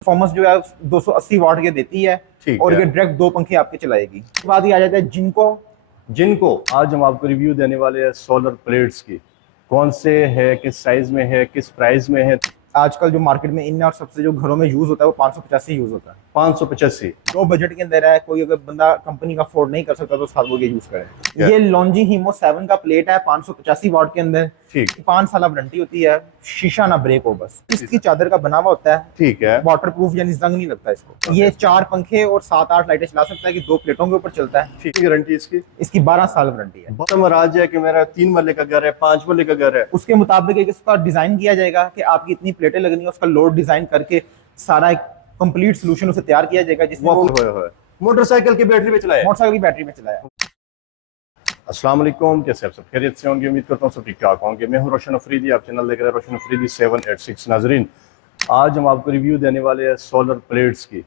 Performance जो है 280 वाट के देती है और ये डायरेक्ट 2 पंखे आपके चलाएगी। उसके बाद ही आ जाता है जिनको आज हम आपको रिव्यू देने वाले हैं सोलर प्लेट्स की। कौन से है, किस साइज में है, किस प्राइस में है। आजकल जो मार्केट में इन है और सबसे जो घरों में यूज होता है वो 585 यूज होता है। 585 दो बजट के अंदर है। कोई अगर बंदा कंपनी का अफोर्ड नहीं कर सकता तो साथ वो ये यूज करे। ये लॉन्जी हीमो 7 का प्लेट है 585 वाट के अंदर। ठीक, 5 साल वारंटी होती है। शीशा ना ब्रेक हो, बस इसकी चादर का बना हुआ होता है। ठीक है, वाटर प्रूफ यानी जंग नहीं लगता इसको। ये 4 पंखे और 7-8 लाइटें चला सकता है कि 2 प्लेटों के ऊपर चलता है। ठीक, गारंटी इसकी 12 साल वारंटी है। बॉटम राज है कि मेरा 3 मरले का घर है, 5 मरले का घर है, उसके मुताबिक एक इसका डिजाइन किया जाएगा कि आपकी इतनी प्लेटें लगनी है, उसका लोड डिजाइन करके सारा एक कंप्लीट सोल्यूशन उसे तैयार किया जाएगा जिसमें मोटरसाइकिल की बैटरी में चलाया। मोटरसाइकिल की बैटरी में चलाया। अस्सलाम वालेकुम, कैसे आप सब खैरियत से होंगे। उम्मीद करता हूँ सब ठीक ठाक होंगे। मैं हूँ रोशन अफरीदी, आप चैनल देख रहे हैं रोशन अफरीदी 786। नाजरीन, आज हम आपको रिव्यू देने वाले हैं सोलर प्लेट्स की।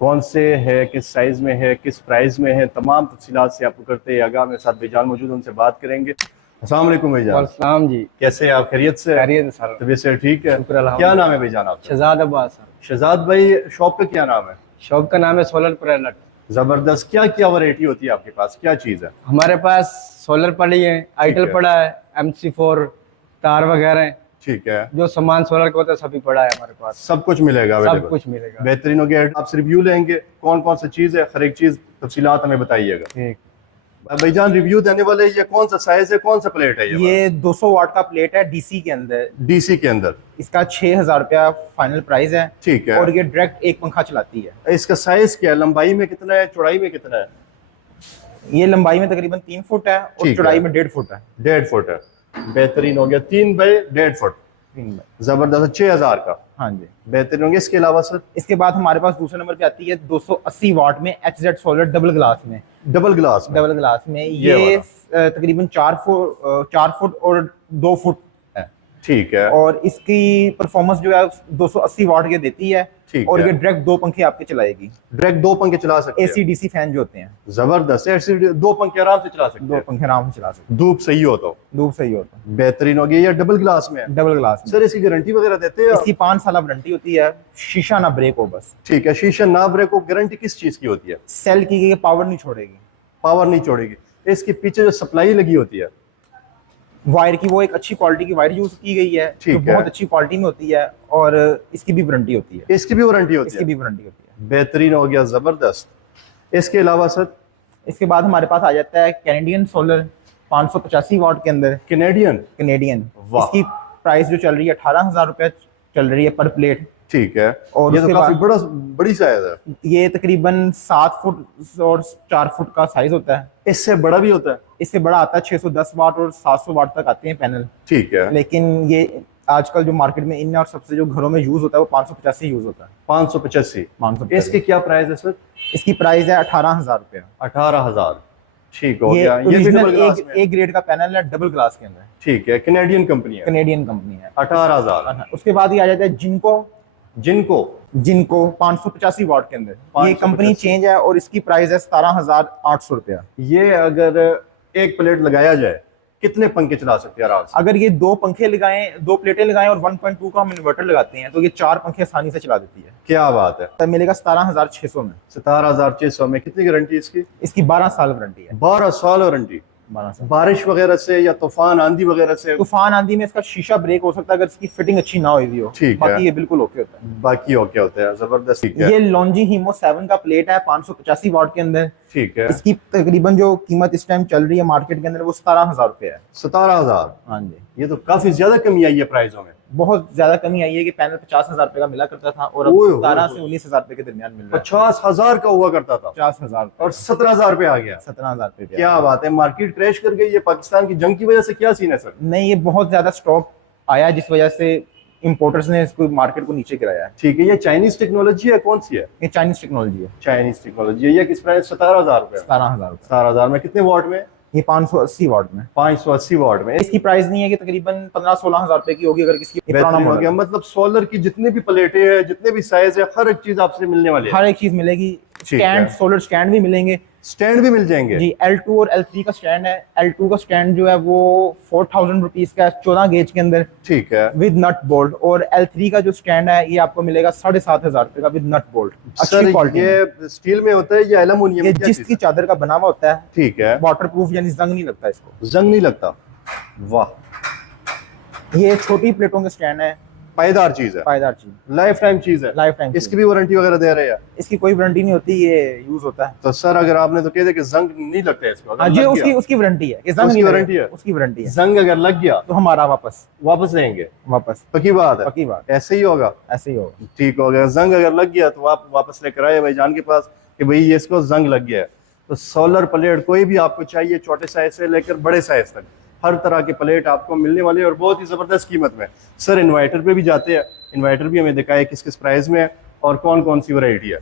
कौन से है, किस साइज में है, किस प्राइस में है, तमाम तफसीलात से आपको करते हैं आगाह। मेरे साथ भाईजान मौजूद, उनसे बात करेंगे। अस्सलाम वालेकुम भाईजान। अस्सलाम जी, कैसे हैं आप, खैरियत से? खैरियत सर, तबीयत से ठीक है? क्या नाम है भाईजान आपका? शहजाद अब्बास सर। शहजाद भाई, शॉप का क्या नाम है? शॉप का नाम है सोलर प्लेट। जबरदस्त। क्या क्या वैरायटी होती है आपके पास, क्या चीज है? हमारे पास सोलर पड़ी है, आइटल पड़ा है, MC4 तार वगैरह। ठीक है, जो सामान सोलर का होता है सभी पड़ा है हमारे पास। सब कुछ मिलेगा, सब कुछ मिलेगा। बेहतरीन हो गया। आपसे रिव्यू लेंगे कौन कौन सी चीज है, हर एक चीज तफसीलात हमें बताइएगा। ठीक भाईजान, रिव्यू देने वाले ये कौन सा साइज है, कौन सा प्लेट है? ये 200 वाट का प्लेट है डीसी के अंदर। डीसी के अंदर इसका 6000 रुपया फाइनल प्राइस है। ठीक है, और ये डायरेक्ट एक पंखा चलाती है। इसका साइज क्या है? लंबाई में कितना है, चौड़ाई में कितना है? ये लंबाई में तकरीबन 3 फुट है और चौड़ाई में 1.5 फुट है। 1.5 फुट है। बेहतरीन हो गया, 3 बाई 1.5 फुट। जबरदस्त। 6000 का। हाँ जी, बेहतरीन होंगे। इसके अलावा सर? इसके बाद हमारे पास दूसरे नंबर पे आती है 280 वाट में HZ सोलर डबल ग्लास में। डबल ग्लास में ये तकरीबन 4 फुट और 2 फुट है। ठीक है, और इसकी परफॉर्मेंस जो है 280 वाट के देती है। और ये डायरेक्ट 2 पंखे आपके चलाएगी। डायरेक्ट 2 पंखे चला सकते हैं। AC DC फैन जो होते हैं। जबरदस्त। ऐसे 2 पंखे आराम से चला सकते हैं। 2 पंखे आराम से चला सकते हैं। धूप सही हो तो। धूप सही होता है। बेहतरीन हो गया। ये डबल ग्लास में है। डबल ग्लास में। सर, इसकी गारंटी वगैरह देते हैं? इसकी 5 साल वारंटी होती है। शीशा ना ब्रेक हो, बस। ठीक है, शीशा ना ब्रेक हो। गारंटी किस चीज की होती है? सेल की पावर नहीं छोड़ेगी। पावर नहीं छोड़ेगी। इसके पीछे जो सप्लाई लगी होती है वायर की, वो एक अच्छी क्वालिटी की वायर यूज की गई है जो बहुत अच्छी क्वालिटी में होती है। और इसकी भी वारंटी होती है। इसकी भी वारंटी होती है? इसकी भी वारंटी होती है। बेहतरीन हो गया, जबरदस्त। इसके अलावा सर? इसके बाद हमारे पास आ जाता है कैनेडियन सोलर 585 वाट के अंदर। कैनेडियन। इसकी प्राइस जो चल रही है 18,000 रुपया चल रही है पर प्लेट। ठीक है। और ये तो काफी बड़ी साइज है। ये तकरीबन 7 फुट और 4 फुट का साइज होता है। इससे बड़ा भी होता है? इससे बड़ा आता है 610 वाट और 700 वाट तक आते हैं पैनल। ठीक है, लेकिन ये आजकल जो मार्केट में इन है और सबसे जो घरों में यूज होता है वो 585 यूज होता है। 585। इसके क्या प्राइस है सर? इसकी प्राइस है 18,000 रुपया। 18,000। ठीक हो गया। ये भी डबल ग्लास में एक ग्रेड का पैनल है, डबल ग्लास के अंदर। ठीक है, कैनेडियन कंपनी है। 18,000। उसके बाद ही आ जाता है जिनको 585 वाट के अंदर। ये कंपनी चेंज है और इसकी प्राइस है 17,800 रुपया। ये अगर एक प्लेट लगाया जाए कितने पंखे चला सकते हैं आराम से? अगर ये 2 पंखे लगाएं, 2 प्लेटें लगाएं और 1.2 का हम इन्वर्टर लगाते हैं तो ये 4 पंखे आसानी से चला देती है। क्या बात है। तब मिलेगा 17,600 में। 17,600 में। कितनी गारंटी इसकी? इसकी 12 साल वारंटी है। 12 साल वारंटी। 12 साल। बारिश वगैरह से या तूफान आंधी वगैरह से? तूफान आंधी में इसका शीशा ब्रेक हो सकता है अगर इसकी फिटिंग अच्छी ना हुई हो। ठीक है, बाकी ये बिल्कुल ओके होता है। बाकी ओके होता है। जबरदस्त। ये लॉन्जी हीमो 7 का प्लेट है 585 वाट के अंदर। ठीक है। इसकी तकरीबन जो कीमत इस टाइम चल रही है मार्केट के अंदर वो 17,000 रुपया है। 17,000। हाँ जी, ये तो काफी ज्यादा कमी आई है प्राइसों में। बहुत ज्यादा कमी आई है कि पैनल 50,000 रुपए का मिला करता था और अब 17 से 19,000 रुपए के दरमियान मिल रहा है। 50,000 का हुआ करता था। 50,000 और 17,000 रुपए आ गया। 17,000 रुपए। क्या बात है। मार्केट क्रैश कर गई। ये पाकिस्तान की जंग की वजह से क्या सीन है सर? नहीं, ये बहुत ज्यादा स्टॉक आया जिस वजह से इंपोर्टर्स ने इसको मार्केट को नीचे गिराया है। ठीक है। ये चाइनीज टेक्नोलॉजी है, कौन सी है? ये चाइनीज टेक्नोलॉजी है। चाइनीज टेक्नोलॉजी है। ये किस प्राइस? 17,000 रुपए। 17,000 रुपए। 17,000 में। कितने वाट में? ये 580 वाट में। 580 वाट में। इसकी प्राइस नहीं है कि तकरीबन 15-16,000 रुपए की होगी अगर किसी बेहतरीन हो गया। मतलब सोलर की जितनी भी प्लेटें हैं, जितने भी साइज है, हर एक चीज आपसे मिलने वाली है। हर एक चीज मिलेगी। स्टैंड, सोलर स्टैंड भी मिलेंगे, स्टैंड भी मिल जाएंगे? जी, L2 और L3 का स्टैंड है। L2 का स्टैंड जो है वो 4000 रुपीज का है, 14 गेज के अंदर ठीक है विद नट बोल्ट। और L3 का जो स्टैंड है ये आपको मिलेगा 7500 रुपए का विद नट बोल्ट। सर, अच्छी क्वालिटी में। ये स्टील में होता है या एल्युमिनियम ये में? क्या चीज़ जिसकी है? चादर का बना हुआ होता है, ठीक है, वाटर प्रूफ, यानी जंग नहीं लगता इसको। जंग नहीं लगता। वाह, ये छोटी प्लेटों के स्टैंड है, पायदार चीज है, पायदार चीज, लाइफ टाइम चीज है। Life time. इसकी भी वारंटी वगैरह दे रहे हैं? इसकी कोई वारंटी नहीं होती, ये यूज होता है। तो सर अगर आपने तो कह दिया कि जंग नहीं लगता है इसको, अगर हाँ जी, लग उसकी गया, उसकी वारंटी है कि जंग उसकी नहीं वारंटी लगेगा, है? उसकी वारंटी है। जंग अगर लग गया तो हमारा वापस वापस लेंगे? वापस पक्की बात है? पक्की बात, ऐसे ही होगा? ऐसे ही होगा। ठीक हो गया। जंग अगर लग गया तो आप वापस लेकर आए भाईजान के पास कि भाई ये इसको जंग लग गया है। तो सोलर प्लेट कोई भी आपको चाहिए, छोटे साइज से लेकर बड़े साइज तक हर तरह के प्लेट आपको मिलने वाले हैं और बहुत ही जबरदस्त कीमत में। सर इन्वर्टर पे भी जाते हैं, इन्वर्टर भी हमें दिखाए किस किस प्राइस में है और कौन कौन सी वैरायटी है।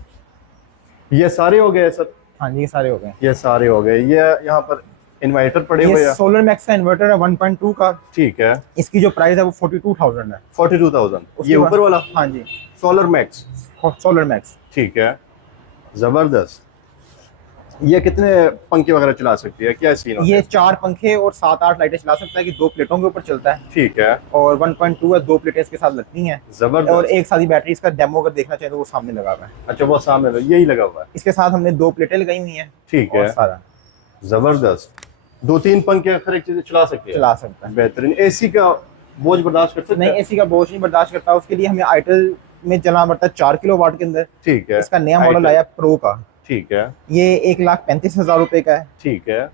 ये सारे हो गए सर? हाँ जी, ये सारे हो गए। ये सारे हो गए। ये यहाँ पर इन्वर्टर पड़े हुए ये हैं। सोलर मैक्स का इन्वर्टर है 1.2 का। ठीक है, इसकी जो प्राइस है वो 42,000 है। 42,000। उसके ये बाद- ऊपर वाला हाँ जी, सोलर मैक्स? Solar max. ठीक है, जबरदस्त। ये कितने पंखे वगैरह चला सकती है, क्या सीन होता ये है? 4 पंखे और 7-8 लाइटें चला सकता है कि 2 प्लेटों के ऊपर चलता है। ठीक है, और 1.2 है, 2 प्लेटें इसके साथ लगती हैं। और जबरदस्त। एक सादी बैटरी, इसका डेमो अगर देखना चाहे तो वो सामने लगा हुआ है। अच्छा, वो सामने लो, यही लगा हुआ है? इसके साथ हमने 2 प्लेटें लगाई हुई हैं। ठीक और है, सारा जबरदस्त। 2-3 पंखे हर एक चीज चला सकते हैं? चला सकता है। बेहतरीन। एसी का बोझ बर्दाश्त कर सकते नहीं, हैं? एसी का बोझ नहीं बर्दाश्त करता। उसके लिए हमें आइटल में चलाना पड़ता है 4 किलोवाट के अंदर। ठीक है, इसका नया मॉडल Itel। आया प्रो का। ठीक है, ये 1,35,000 रुपए का है। ठीक है, और-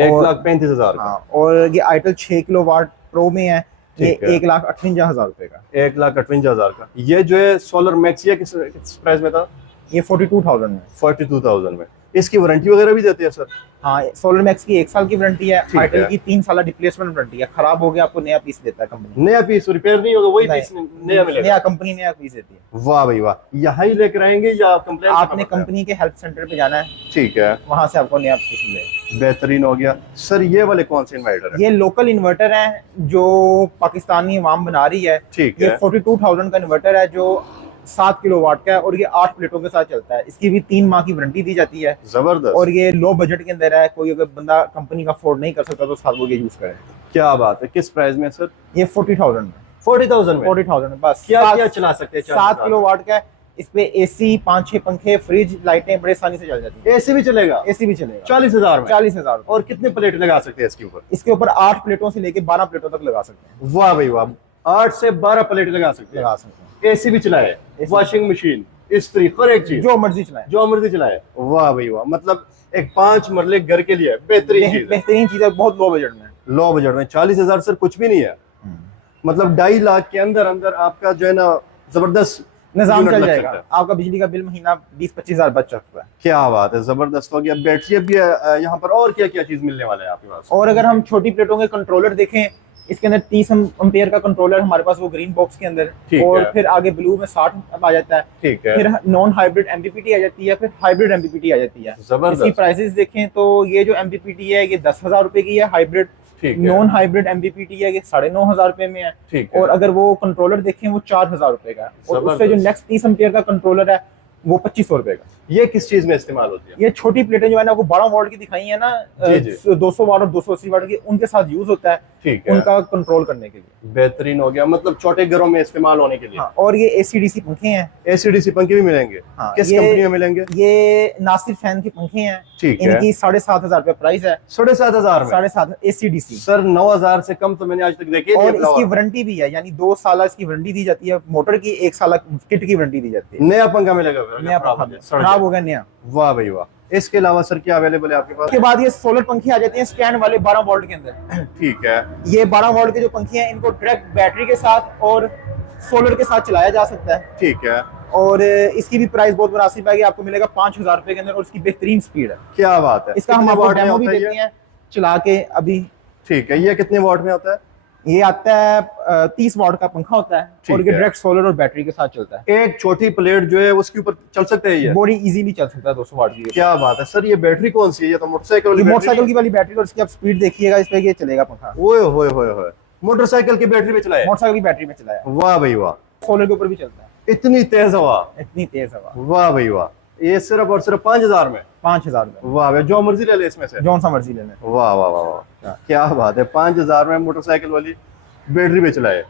1,35,000 का। हाँ, और ये आइटल 6 किलोवाट प्रो में है, ये ठीक है। 1,58,000 रुपए का। 1,58,000 का। ये जो है सोलर मैक्स, ये किस प्राइस में था? ये 42,000 में। 42,000 में। इसकी वारंटी वगैरह भी देते हैं सर? हाँ, सोलर मैक्स की 1 साल की वारंटी है। ठीक आइटल है। की 3 साल रिप्लेसमेंट वारंटी है। खराब हो गया आपको नया पीस देता है कंपनी। नया पीस रिपेयर नहीं होगा, वही नहीं, पीस नया मिलेगा? नया कंपनी नया पीस देती है। वाह भाई वाह। यहाँ ही लेकर आएंगे या कंप्लेन? आपने कंपनी के हेल्प सेंटर पे जाना है, ठीक है, वहां से आपको नया पीस मिलेगा। बेहतरीन हो गया। सर ये वाले कौन से इन्वर्टर है? ये लोकल इन्वर्टर है जो पाकिस्तानी अवाम बना रही है। ठीक ये है, 42,000 का इन्वर्टर है जो 7 किलोवाट का है और ये 8 प्लेटों के साथ चलता है। इसकी भी 3 माह की वारंटी दी जाती है। जबरदस्त। और ये लो बजट के अंदर है, कोई अगर बंदा कंपनी का अफोर्ड नहीं कर सकता तो साथ वो ये यूज करे। क्या बात है, किस प्राइस में सर? ये 40,000 में। 40,000 में? 40,000 में बस। क्या सात- क्या चला सकते हैं? 7 किलोवाट का है। इस पे एसी, 5-6 पंखे, फ्रिज, लाइटें बड़े आसानी से चल जाती है। एसी भी चलेगा? एसी भी चलेगा 40,000 में? 40,000। और कितने प्लेट लगा सकते हैं इसके ऊपर? इसके ऊपर 8 प्लेटों से लेके 12 प्लेटों तक लगा सकते हैं। वाह भाई वाह। 8 से 12 प्लेट लगा सकते लगा हैं। सकते एसी भी चलाए, AC वॉशिंग मशीन, इस्त्री, हर एक हैं, चीज जो मर्जी चलाएं। जो मर्जी चलाए। वाह भाई वाह। मतलब एक 5 मरले घर के लिए बेहतरीन चीज है। बेहतरीन चीज है, बहुत लो बजट में। लो बजट में 40,000 सर कुछ भी नहीं है। मतलब 2.5 लाख के अंदर अंदर आपका जो है ना जबरदस्त निजाम यूनिट चल लग जाएगा। सकता है। आपका बिजली का बिल महीना 20-25 हजार बच सकता है। क्या बात है, जबरदस्त हो गया। बैटरी भी यहाँ पर और क्या क्या चीज मिलने वाला है आपके पास? और अगर हम छोटी प्लेटों के कंट्रोलर देखें, इसके अंदर 30 एम्पियर का कंट्रोलर हमारे पास वो ग्रीन बॉक्स के अंदर। ठीक और है। फिर आगे ब्लू में 60 आ जाता है। ठीक है, फिर नॉन हाइब्रिड एमपीपीटी आ जाती है, फिर हाइब्रिड एमपीपीटी आ जाती है। जबरदस्त। इसकी प्राइसेस देखें तो ये जो एमपीपीटी है ये 10,000 रुपए की है हाइब्रिड। ठीक है, नॉन हाइब्रिड एमपीपीटी है ये 9,500 रुपए में है। ठीक है। और अगर वो कंट्रोलर देखें वो 4,000 रुपए का है। और उससे जो जबरदस्त। नेक्स्ट 30 एम्पियर का कंट्रोलर है वो 2,500 रुपए का। ये किस चीज में इस्तेमाल होती है? ये छोटी प्लेटें जो है ना आपको 12 वोल्ट की दिखाई है ना, जी, जी। 200 वाट और 280 वाट की, उनके साथ यूज होता है ठीक है, उनका कंट्रोल करने के लिए। बेहतरीन हो गया। मतलब छोटे घरों में इस्तेमाल होने के लिए। हाँ, और ये एसी-डीसी पंखे हैं। एसी-डीसी पंखे भी मिलेंगे? हाँ, किस ये- कंपनी में मिलेंगे? ये नासिर फैन के पंखे हैं। ठीक है, इनकी 7,500 रुपए प्राइस है। 7,500 में? 7,500 एसी-डीसी। सर 9,000 से कम तो मैंने आज तक देखे और नहीं। इसकी वारंटी भी है, यानी 2 साल इसकी वारंटी दी जाती है मोटर की, 1 साल किट की वारंटी दी जाती है। नया पंखा मिलेगा फिर? नया खराब हो पंखा जाए, सड़ खराब जाए। हो गया नया। वाह भाई वाह। इसके अलावा सर क्या अवेलेबल है आपके पास? उसके बाद ये सोलर पंखे आ जाते हैं स्टैंड वाले 12 वोल्ट के अंदर। ठीक है, ये 12 वोल्ट के जो पंखे हैं इनको डायरेक्ट बैटरी के साथ और सोलर के साथ चलाया जा सकता है। ठीक है। और इसकी भी प्राइस बहुत मुनासिब है कि आपको मिलेगा 5,000 रुपए के अंदर और इसकी बेहतरीन स्पीड है। क्या बात है। इसका हम कितने आपको वॉट में डेमो भी होता है देते हैं चला के अभी। ठीक है, ये कितने वॉट में होता है? ये आता है 30 वॉट का पंखा होता है और ठीक ये है। डायरेक्ट सोलर और बैटरी के साथ चलता है। एक छोटी प्लेट जो है उसके ऊपर चल सकते हैं ये? बड़ी इजीली चल सकता है 200 वॉट की। क्या बात है सर। ये बैटरी कौन सी है? ये तो मोटरसाइकिल वाली ये बैटरी मोटरसाइकिल की वाली बैटरी और इसकी आप स्पीड देखिएगा, इस पे ये चलेगा पंखा। है। ओए होए होए होए, मोटरसाइकिल की बैटरी पे चलाया है? मोटरसाइकिल की बैटरी में चलाया, वाह भाई वाह। सोलर के ऊपर भी चलता है। इतनी तेज हवा, इतनी तेज हवा। वाह भाई वाह। ये सिर्फ और सिर्फ 5,000 में। 5,000 में, वाह भाई, जो मर्जी ले ले इसमें से। जौन सा मर्जी लेना है। वाह वाह वाह वाह, क्या बात है। 5,000 में मोटरसाइकिल वाली बैटरी पे चलाए।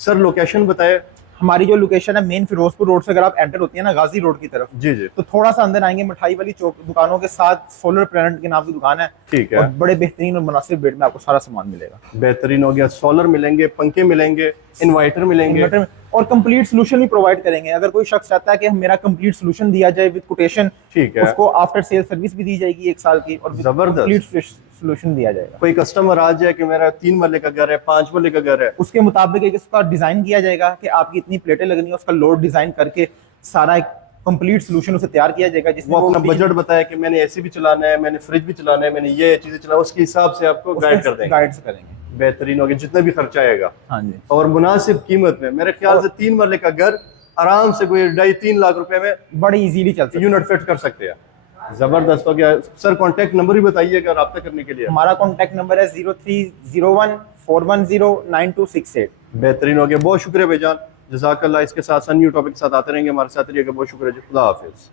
सर लोकेशन बताए। हमारी जो लोकेशन है मेन फिरोजपुर रोड से अगर आप एंटर होती है ना गाजी रोड की तरफ, जी जी, तो थोड़ा सा अंदर आएंगे, मिठाई वाली चौक दुकानों के साथ सोलर प्लेनेट के नाम की दुकान है। ठीक है। और बड़े बेहतरीन और मुनासिब रेट में आपको सारा सामान मिलेगा। बेहतरीन हो गया, सोलर मिलेंगे, पंखे मिलेंगे, इन्वर्टर मिलेंगे, इन्वर्टर और कंप्लीट सोल्यूशन भी प्रोवाइड करेंगे। अगर कोई शख्स चाहता है कि मेरा कंप्लीट सोल्यूशन दिया जाए विद कोटेशन, ठीक है, उसको आफ्टर सेल सर्विस भी दी जाएगी 1 साल की, और जबरदस्त कंप्लीट सोल्यूशन दिया जाएगा। कोई कस्टमर आ जाए कि मेरा 3 मरले का घर है, 5 मरले का घर है, उसके मुताबिक एक इसका डिजाइन किया जाएगा कि आपकी इतनी प्लेटें लगनी है, उसका लोड डिजाइन करके सारा एक कंप्लीट सोल्यूशन उसे तैयार किया जाएगा, जिसमें वो अपना बजट बताए कि मैंने एसी भी चलाना है, मैंने फ्रिज भी चलाना है, मैंने ये चीजें चलाना, उसके हिसाब से आपको गाइड कर देंगे। गाइड से करेंगे। बेहतरीन हो गया, जितना भी खर्चा आएगा। हाँ जी। और मुनासिब कीमत में, मेरे ख्याल से 3 मरले का घर आराम से कोई 2.5-3 लाख रुपए में बड़ी इजीली चल सकता है। यूनिट फिट कर सकते हैं। जबरदस्त हो गया। सर कॉन्टेक्ट नंबर भी बताइएगा रब्ता करने के लिए। हमारा कॉन्टेक्ट नंबर है 0301410926 बेहतरीन हो गया, बहुत शुक्रिया भाईजान, जज़ाकल्लाह। इसके साथ न्यू टॉपिक के साथ आते रहेंगे, हमारे साथ रहिएगा। बहुत शुक्रिया जी, खुदा हाफिज।